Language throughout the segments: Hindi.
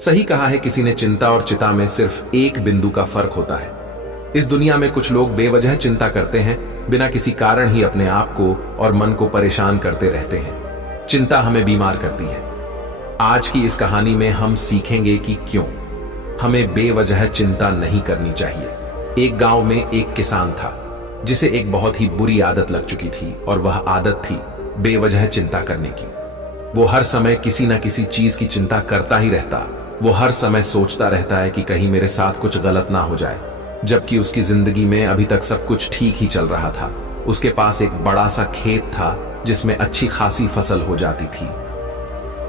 सही कहा है किसी ने, चिंता और चिता में सिर्फ एक बिंदु का फर्क होता है। इस दुनिया में कुछ लोग बेवजह चिंता करते हैं, बिना किसी कारण ही अपने आप को और मन को परेशान करते रहते हैं। चिंता हमें बीमार करती है। आज की इस कहानी में हम सीखेंगे कि क्यों हमें बेवजह चिंता नहीं करनी चाहिए। एक गांव में एक किसान था जिसे एक बहुत ही बुरी आदत लग चुकी थी, और वह आदत थी बेवजह चिंता करने की। वो हर समय किसी न किसी चीज की चिंता करता ही रहता। वो हर समय सोचता रहता है कि कहीं मेरे साथ कुछ गलत ना हो जाए, जबकि उसकी जिंदगी में अभी तक सब कुछ ठीक ही चल रहा था। उसके पास एक बड़ा सा खेत था जिसमें अच्छी खासी फसल हो जाती थी।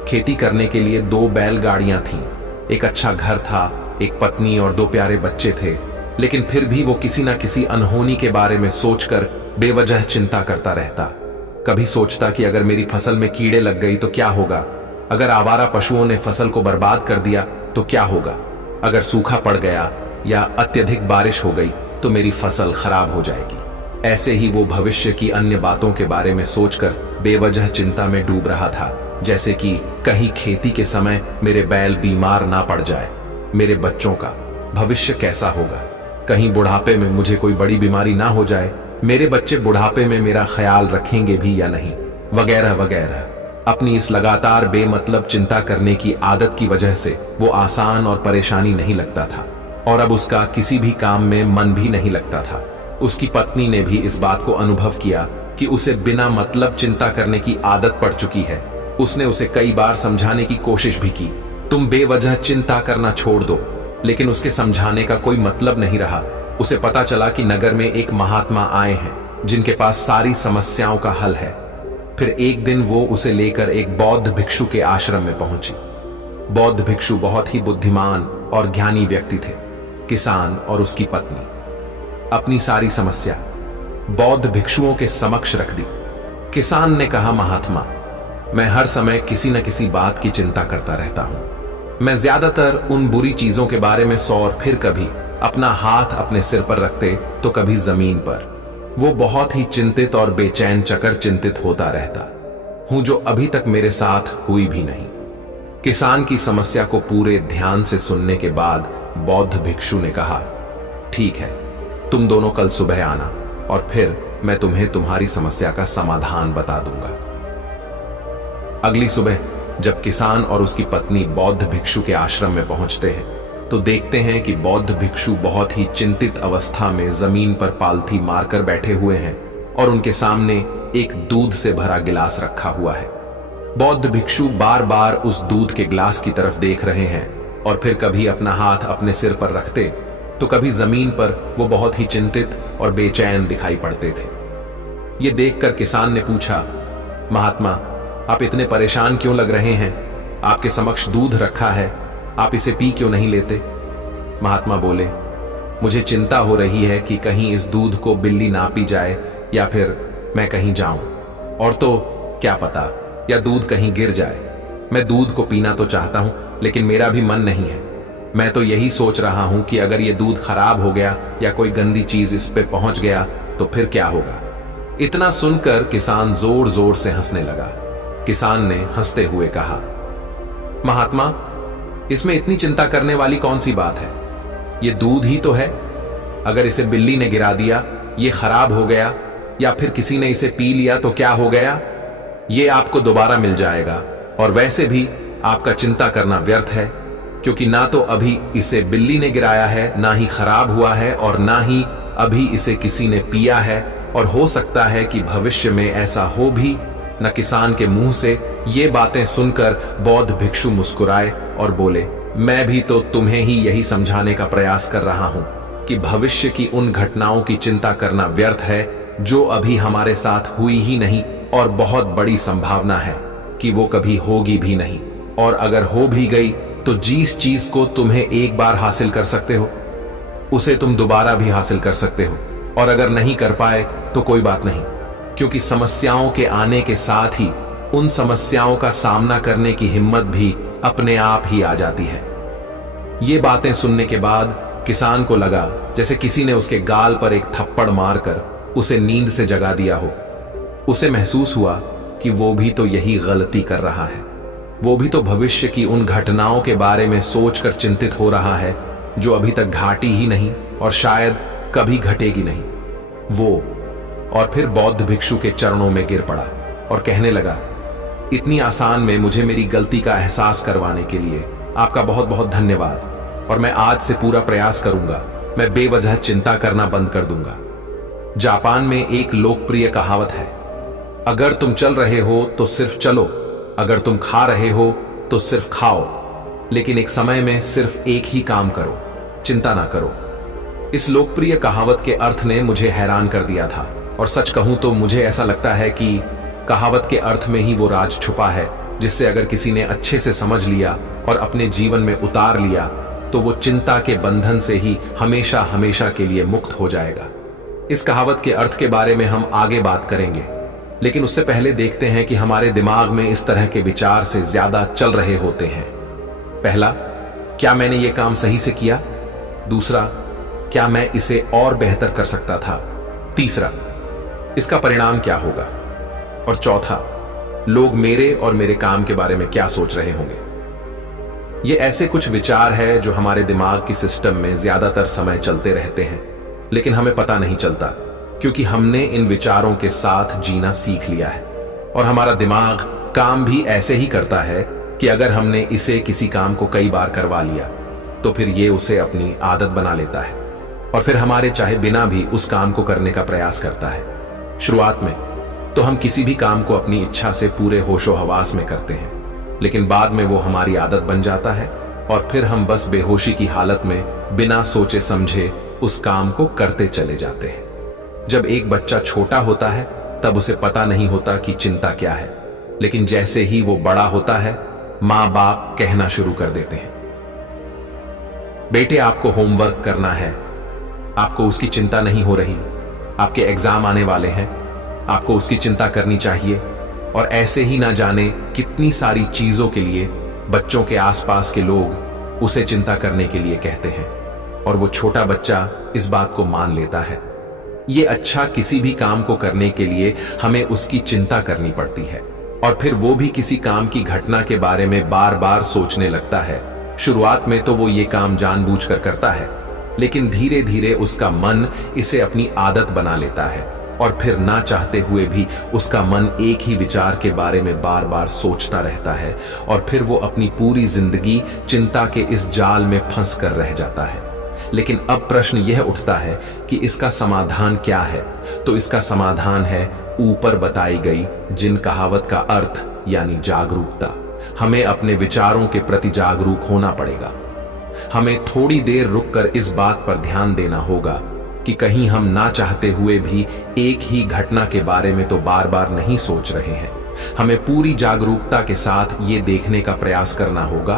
खेती करने के लिए 2 बैलगाड़ियां थीं, एक अच्छा घर था, एक पत्नी और 2 प्यारे बच्चे थे। लेकिन फिर भी वो किसी न किसी अनहोनी के बारे में सोचकर बेवजह चिंता करता रहता। कभी सोचता कि अगर मेरी फसल में कीड़े लग गई तो क्या होगा, अगर आवारा पशुओं ने फसल को बर्बाद कर दिया तो क्या होगा, अगर सूखा पड़ गया या अत्यधिक बारिश हो गई तो मेरी फसल खराब हो जाएगी। ऐसे ही वो भविष्य की अन्य बातों के बारे में सोचकर बेवजह चिंता में डूब रहा था, जैसे कि कहीं खेती के समय मेरे बैल बीमार ना पड़ जाए, मेरे बच्चों का भविष्य कैसा होगा, कहीं बुढ़ापे में मुझे कोई बड़ी बीमारी ना हो जाए, मेरे बच्चे बुढ़ापे में मेरा ख्याल रखेंगे भी या नहीं, वगैरह वगैरह। अपनी इस लगातार बेमतलब चिंता करने की आदत की वजह से वो आसान और परेशानी नहीं लगता था, और अब उसका किसी भी काम में मन भी नहीं लगता था। उसकी पत्नी ने भी इस बात को अनुभव किया कि उसे बिना मतलब चिंता करने की आदत पड़ चुकी है। उसने उसे कई बार समझाने की कोशिश भी की, तुम बेवजह चिंता करना छोड़ दो, लेकिन उसके समझाने का कोई मतलब नहीं रहा। उसे पता चला कि नगर में एक महात्मा आए हैं जिनके पास सारी समस्याओं का हल है। फिर एक दिन वो उसे लेकर एक बौद्ध भिक्षु के आश्रम में पहुंची। बौद्ध भिक्षु बहुत ही बुद्धिमान और ज्ञानी व्यक्ति थे। किसान और उसकी पत्नी अपनी सारी समस्या बौद्ध भिक्षुओं के समक्ष रख दी। किसान ने कहा, महात्मा, मैं हर समय किसी न किसी बात की चिंता करता रहता हूं। मैं ज्यादातर उन बुरी चीजों के बारे में और फिर कभी अपना हाथ अपने सिर पर रखते तो कभी जमीन पर। वो बहुत ही चिंतित और बेचैन चकर चिंतित होता रहता हूं, जो अभी तक मेरे साथ हुई भी नहीं। किसान की समस्या को पूरे ध्यान से सुनने के बाद बौद्ध भिक्षु ने कहा, ठीक है, तुम दोनों कल सुबह आना और फिर मैं तुम्हें तुम्हारी समस्या का समाधान बता दूंगा। अगली सुबह जब किसान और उसकी पत्नी बौद्ध भिक्षु के आश्रम में पहुंचते हैं तो देखते हैं कि बौद्ध भिक्षु बहुत ही चिंतित अवस्था में जमीन पर पालथी मारकर बैठे हुए हैं और उनके सामने एक दूध से भरा गिलास रखा हुआ है। बौद्ध भिक्षु बार बार उस दूध के गिलास की तरफ देख रहे हैं और फिर कभी अपना हाथ अपने सिर पर रखते तो कभी जमीन पर वो बहुत ही चिंतित और बेचैन दिखाई पड़ते थे। ये देखकर किसान ने पूछा, महात्मा, आप इतने परेशान क्यों लग रहे हैं? आपके समक्ष दूध रखा है, आप इसे पी क्यों नहीं लेते? महात्मा बोले, मुझे चिंता हो रही है कि कहीं इस दूध को बिल्ली ना पी जाए या फिर मैं कहीं जाऊं, और तो क्या पता या दूध कहीं गिर जाए। मैं दूध को पीना तो चाहता हूं, लेकिन मेरा भी मन नहीं है। मैं तो यही सोच रहा हूं कि अगर ये दूध खराब हो गया या कोई गंदी चीज इस पे पहुंच गया तो फिर क्या होगा। इतना सुनकर किसान जोर जोर से हंसने लगा। किसान ने हंसते हुए कहा, महात्मा, इसमें इतनी चिंता करने वाली कौन सी बात है? ये दूध ही तो है। अगर इसे बिल्ली ने गिरा दिया, ये खराब हो गया या फिर किसी ने इसे पी लिया तो क्या हो गया? ये आपको दोबारा मिल जाएगा, और वैसे भी आपका चिंता करना व्यर्थ है, क्योंकि ना तो अभी इसे बिल्ली ने गिराया है, ना ही खराब हुआ है, और ना ही अभी इसे किसी ने पिया है, और हो सकता है कि भविष्य में ऐसा हो भी न। किसान के मुंह से ये बातें सुनकर बौद्ध भिक्षु मुस्कुराए और बोले, मैं भी तो तुम्हें ही यही समझाने का प्रयास कर रहा हूं कि भविष्य की उन घटनाओं की चिंता करना व्यर्थ है जो अभी हमारे साथ हुई ही नहीं, और बहुत बड़ी संभावना है कि वो कभी होगी भी नहीं, और अगर हो भी गई तो जिस चीज को तुम्हें एक बार हासिल कर सकते हो उसे तुम दोबारा भी हासिल कर सकते हो, और अगर नहीं कर पाए तो कोई बात नहीं, क्योंकि समस्याओं के आने के साथ ही उन समस्याओं का सामना करने की हिम्मत भी अपने आप ही आ जाती है। ये बातें सुनने के बाद किसान को लगा जैसे किसी ने उसके गाल पर एक थप्पड़ मारकर उसे नींद से जगा दिया हो। उसे महसूस हुआ कि वो भी तो यही गलती कर रहा है। वो भी तो भविष्य की उन घटनाओं के बारे में सोचकर चिंतित हो रहा है जो अभी तक घाटी ही नहीं और शायद कभी घटेगी नहीं। वो और फिर बौद्ध भिक्षु के चरणों में गिर पड़ा और कहने लगा, इतनी आसान में मुझे मेरी गलती का एहसास करवाने के लिए आपका बहुत बहुत धन्यवाद, और मैं आज से पूरा प्रयास करूंगा, मैं बेवजह चिंता करना बंद कर दूंगा। जापान में एक लोकप्रिय कहावत है, अगर तुम चल रहे हो तो सिर्फ चलो, अगर तुम खा रहे हो तो सिर्फ खाओ, लेकिन एक समय में सिर्फ एक ही काम करो, चिंता ना करो। इस लोकप्रिय कहावत के अर्थ ने मुझे हैरान कर दिया था, और सच कहूं तो मुझे ऐसा लगता है कि कहावत के अर्थ में ही वो राज छुपा है जिससे अगर किसी ने अच्छे से समझ लिया और अपने जीवन में उतार लिया तो वो चिंता के बंधन से ही हमेशा हमेशा के लिए मुक्त हो जाएगा। इस कहावत के अर्थ के बारे में हम आगे बात करेंगे, लेकिन उससे पहले देखते हैं कि हमारे दिमाग में इस तरह के विचार से ज्यादा चल रहे होते हैं। पहला, क्या मैंने ये काम सही से किया? दूसरा, क्या मैं इसे और बेहतर कर सकता था? तीसरा, इसका परिणाम क्या होगा? और चौथा, लोग मेरे और मेरे काम के बारे में क्या सोच रहे होंगे? ये ऐसे कुछ विचार है जो हमारे दिमाग की सिस्टम में ज्यादातर समय चलते रहते हैं, लेकिन हमें पता नहीं चलता क्योंकि हमने इन विचारों के साथ जीना सीख लिया है। और हमारा दिमाग काम भी ऐसे ही करता है कि अगर हमने इसे किसी काम को कई बार करवा लिया तो फिर ये उसे अपनी आदत बना लेता है और फिर हमारे चाहे बिना भी उस काम को करने का प्रयास करता है। शुरुआत में तो हम किसी भी काम को अपनी इच्छा से पूरे होशो हवास में करते हैं, लेकिन बाद में वो हमारी आदत बन जाता है और फिर हम बस बेहोशी की हालत में बिना सोचे समझे उस काम को करते चले जाते हैं। जब एक बच्चा छोटा होता है तब उसे पता नहीं होता कि चिंता क्या है, लेकिन जैसे ही वो बड़ा होता है माँ बाप कहना शुरू कर देते हैं, बेटे आपको होमवर्क करना है, आपको उसकी चिंता नहीं हो रही, आपके एग्जाम आने वाले हैं, आपको उसकी चिंता करनी चाहिए। और ऐसे ही ना जाने कितनी सारी चीजों के लिए बच्चों के आसपास के लोग उसे चिंता करने के लिए कहते हैं और वो छोटा बच्चा इस बात को मान लेता है। ये अच्छा, किसी भी काम को करने के लिए हमें उसकी चिंता करनी पड़ती है और फिर वो भी किसी काम की घटना के बारे में बार बार सोचने लगता है। शुरुआत में तो वो ये काम जानबूझकर करता है, लेकिन धीरे धीरे उसका मन इसे अपनी आदत बना लेता है और फिर ना चाहते हुए भी उसका मन एक ही विचार के बारे में बार बार सोचता रहता है और फिर वो अपनी पूरी जिंदगी चिंता के इस जाल में फंस कर रह जाता है। लेकिन अब प्रश्न यह उठता है कि इसका समाधान क्या है? तो इसका समाधान है ऊपर बताई गई जिन कहावत का अर्थ यानी जागरूकता। हमें अपने विचारों के प्रति जागरूक होना पड़ेगा। हमें थोड़ी देर रुककर इस बात पर ध्यान देना होगा कि कहीं हम ना चाहते हुए भी एक ही घटना के बारे में तो बार बार नहीं सोच रहे हैं। हमें पूरी जागरूकता के साथ ये देखने का प्रयास करना होगा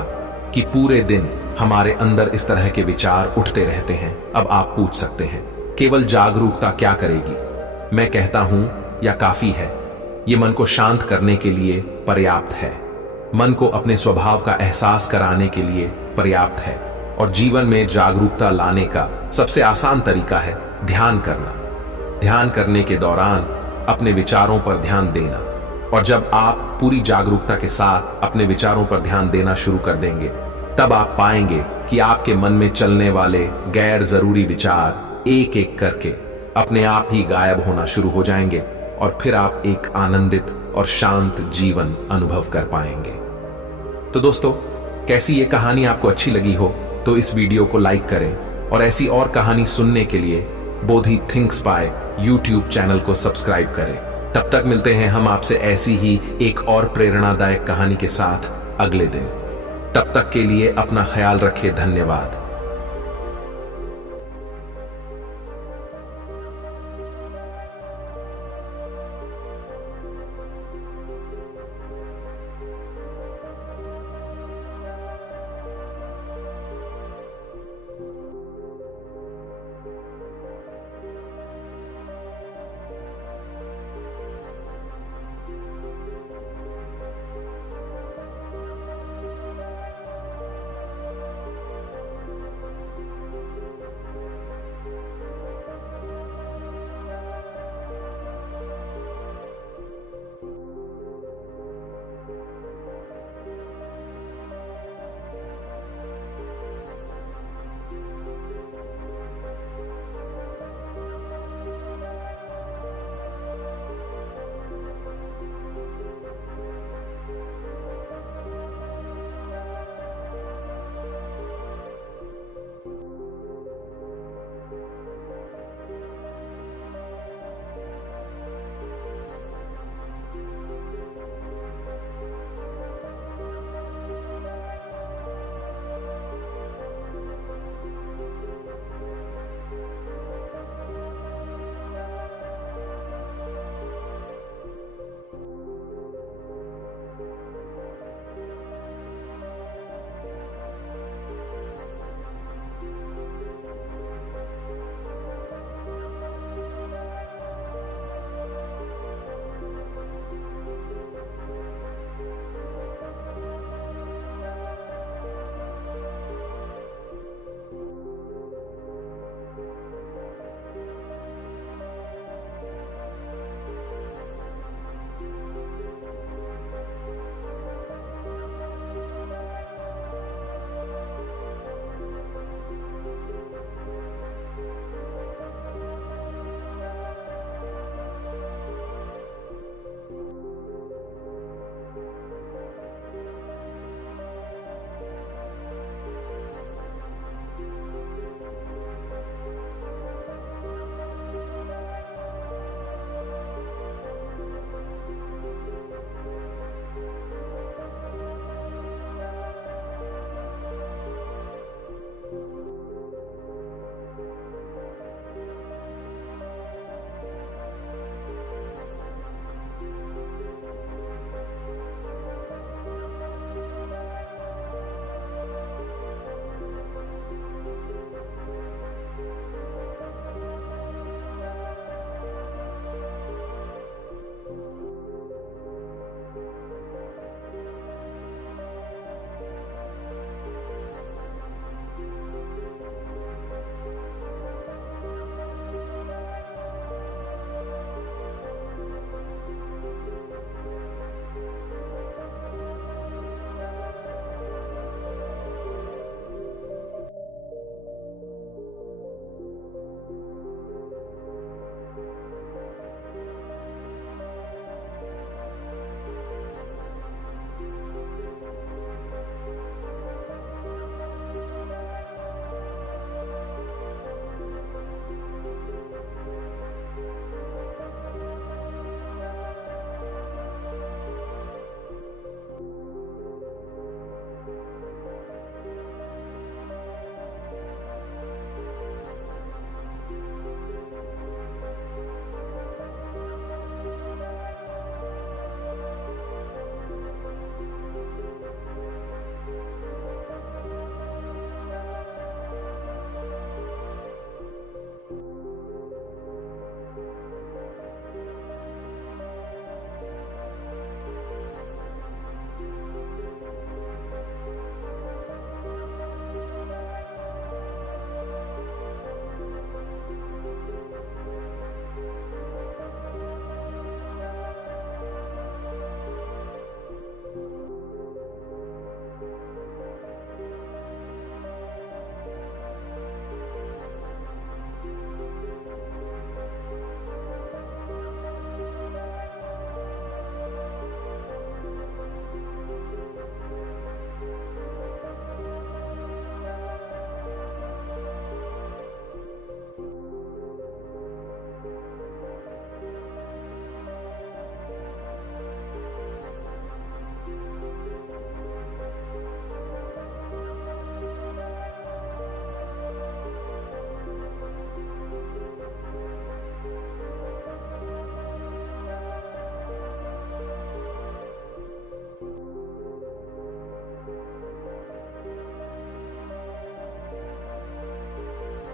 कि पूरे दिन हमारे अंदर इस तरह के विचार उठते रहते हैं। अब आप पूछ सकते हैं, केवल जागरूकता क्या करेगी? मैं कहता हूं या काफी है? ये मन को शांत करने के लिए पर्याप्त है, मन को अपने स्वभाव का एहसास कराने के लिए पर्याप्त है। और जीवन में जागरूकता लाने का सबसे आसान तरीका है ध्यान करना। ध्यान करने के दौरान अपने विचारों पर ध्यान देना, और जब आप पूरी जागरूकता के साथ अपने विचारों पर ध्यान देना शुरू कर देंगे तब आप पाएंगे कि आपके मन में चलने वाले गैर जरूरी विचार एक एक करके अपने आप ही गायब होना शुरू हो जाएंगे और फिर आप एक आनंदित और शांत जीवन अनुभव कर पाएंगे। तो दोस्तों, कैसी ये कहानी आपको अच्छी लगी हो तो इस वीडियो को लाइक करें और ऐसी और कहानी सुनने के लिए बोधि थिंक्स बाय यूट्यूब चैनल को सब्सक्राइब करें। तब तक मिलते हैं हम आपसे ऐसी ही एक और प्रेरणादायक कहानी के साथ अगले दिन। तब तक के लिए अपना ख्याल रखें। धन्यवाद।